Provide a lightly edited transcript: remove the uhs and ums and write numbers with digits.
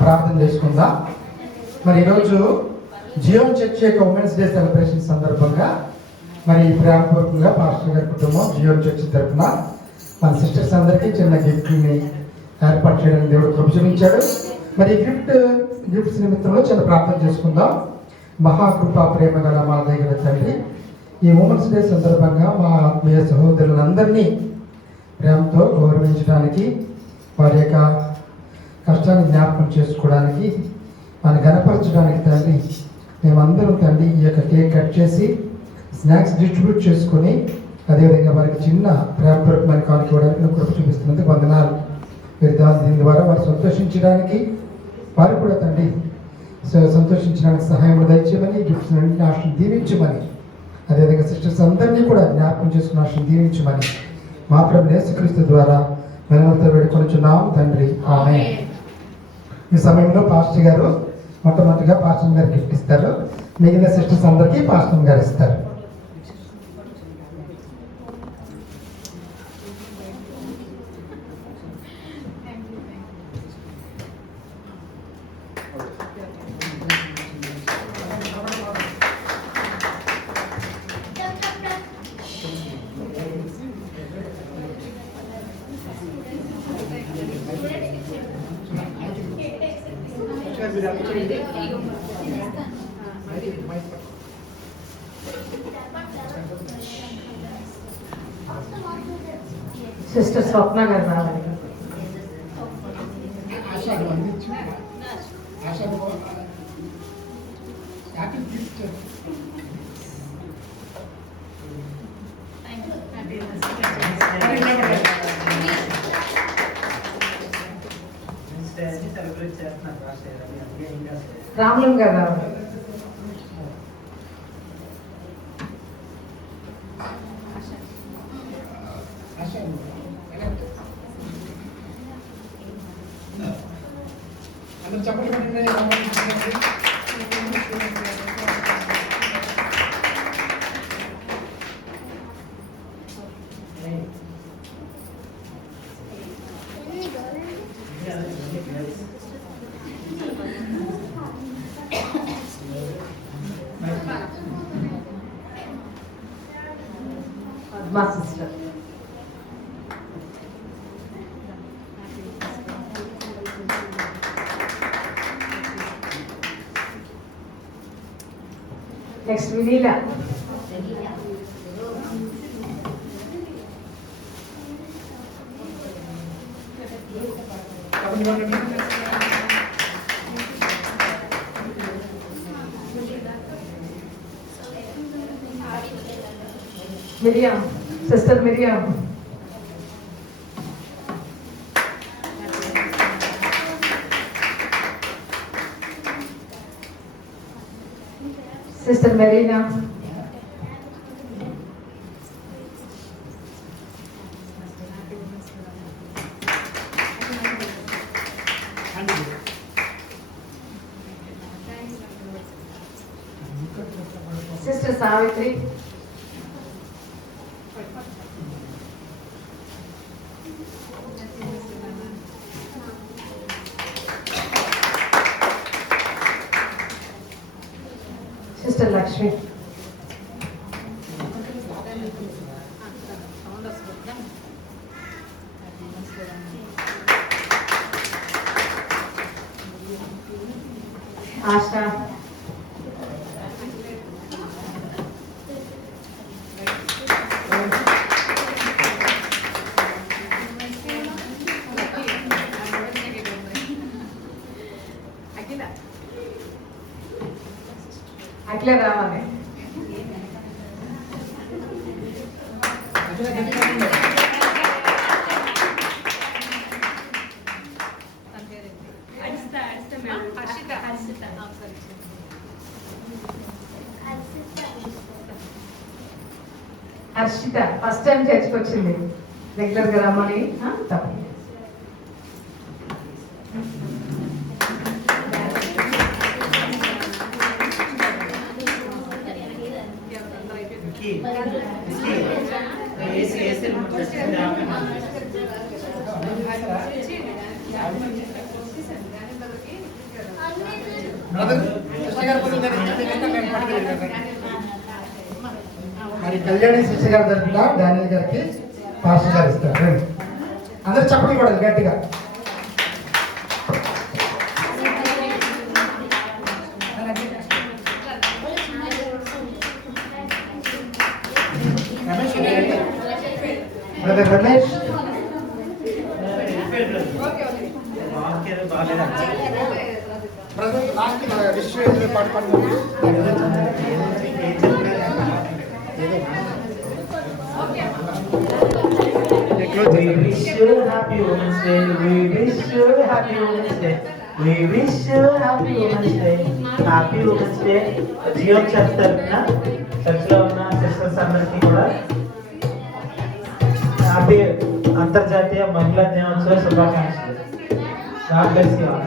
ప్రార్థన చేసుకుందాం. మరి ఈరోజు జియోన్ చర్చ్ యొక్క ఉమెన్స్ డే సెలబ్రేషన్ సందర్భంగా మరి ప్రేమపూర్వకంగా పాస్టర్ గారి కుటుంబం జియోన్ చర్చ్ తరఫున మన సిస్టర్స్ అందరికీ చిన్న గిఫ్ట్ని ఏర్పాటు చేయడానికి దేవుడు కృప చూపించాడు. మరి గిఫ్ట్స్ నిమిత్తంలో చిన్న ప్రార్థన చేసుకుందాం. మహాకృప ప్రేమ గల మా దగ్గర తండ్రి, ఈ ఉమెన్స్ డే సందర్భంగా మా ఆత్మీయ సహోదరులందరినీ ప్రేమతో గౌరవించడానికి, వారి యొక్క కష్టాన్ని జ్ఞాపకం చేసుకోవడానికి, మన గణపరచడానికి తండ్రి మేమందరం తండ్రి ఈ యొక్క కేక్ కట్ చేసి స్నాక్స్ డిస్ట్రిబ్యూట్ చేసుకొని అదేవిధంగా వారికి చిన్న ప్రేమపూర్వకమైన కానుక ఇవ్వడానికి నువ్వు కృప చూపిస్తున్నందుకు వందనాలు. దీని ద్వారా వారు సంతోషించడానికి, వారు కూడా తండ్రి సంతోషించడానికి సహాయం దయచేయమని, గిఫ్ట్స్ ఆశను దీవించమని, అదేవిధంగా సిస్టర్స్ అందరినీ కూడా జ్ఞాపకం చేసుకున్న ఆశను దీవించమని మా ప్రభు యేసుక్రీస్తు ద్వారా వెనుమతో వేడుకొనుచున్నాం తండ్రి, ఆమేన్. ఈ సమయంలో పాస్టర్ గారు మొట్టమొదటిగా పాస్టర్ గారు గిఫ్ట్ ఇస్తారు. మిగిలిన సిస్టర్స్ అందరికీ పాస్టర్ గారు ఇస్తారు. సిస్టర్ స్వప్న గారు రావాలి. రాములం గారు రావాలి. మా సిస్టర్ నెక్స్ట్ వినీలా. మిరియాం, సిస్టర్ మిరియాం. సిస్టర్ మెరీనా. సిస్టర్ సావిత్రి. సిస్టర్ లక్ష్మి. ఆశా. అట్లా రావాలి. హర్షిత ఫస్ట్ టైం చర్చకి వచ్చింది. రెగ్యులర్గా రమ్మని తప్ప. మరి కళ్యాణి శిష్య గారి తరఫున డానియల్ గారికి పాస్టర్ గారు ఇస్తారు. రండి. అందరు చెప్పండి కూడా గట్టిగా. బ్రదర్ రమేష్ బ్రదర్ లాస్ట్ విషయం పాటు పాడుతుంది. We wish you happy Women's Day. We wish you happy Women's Day. We wish you happy Women's Day. Happy Women's Day. జియో చర్చ్ తరఫున చర్చ్లో ఉన్న సిస్టర్స్ అందరికీ కూడా హ్యాపీ అంతర్జాతీయ మహిళా దినోత్సవ శుభాకాంక్షలు. God bless you all.